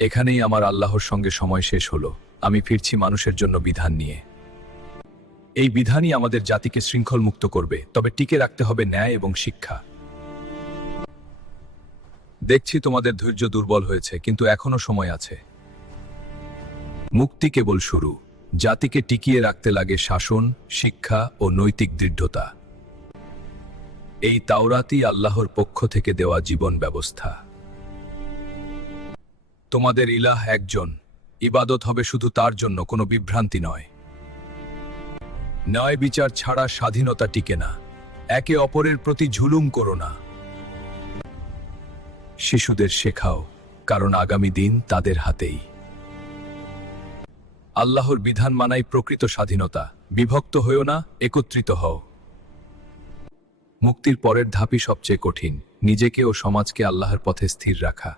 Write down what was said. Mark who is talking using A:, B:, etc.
A: এখানেই আমার আল্লাহর সঙ্গে সময় শেষ হলো। আমি ফিরছি মানুষের জন্য বিধান নিয়ে। এই বিধানই আমাদের জাতিকে শৃঙ্খল মুক্ত করবে, তবে টিকে রাখতে হবে ন্যায় এবং শিক্ষা। দেখছি তোমাদের ধৈর্য দুর্বল হয়েছে, কিন্তু এখনও সময় আছে। মুক্তি কেবল শুরু। জাতিকে টিকিয়ে রাখতে লাগে শাসন, শিক্ষা ও নৈতিক দৃঢ়তা। এই তাওরাতি আল্লাহর পক্ষ থেকে দেওয়া জীবন ব্যবস্থা। তোমাদের ইলাহ একজন। ইবাদত হবে শুধু তার জন্য, কোনো বিভ্রান্তি নয়। ন্যায় বিচার ছাড়া স্বাধীনতা টিকে না। একে অপরের প্রতি ঝুলুম করো না। শিশুদের শেখাও, কারণ আগামী দিন তাদের হাতেই। আল্লাহর বিধান মানাই প্রকৃত স্বাধীনতা। বিভক্ত হয়েও না, একত্রিত হও। মুক্তির পরের ধাপই সবচেয়ে কঠিন। নিজেকে ও সমাজকে আল্লাহর পথে স্থির রাখা।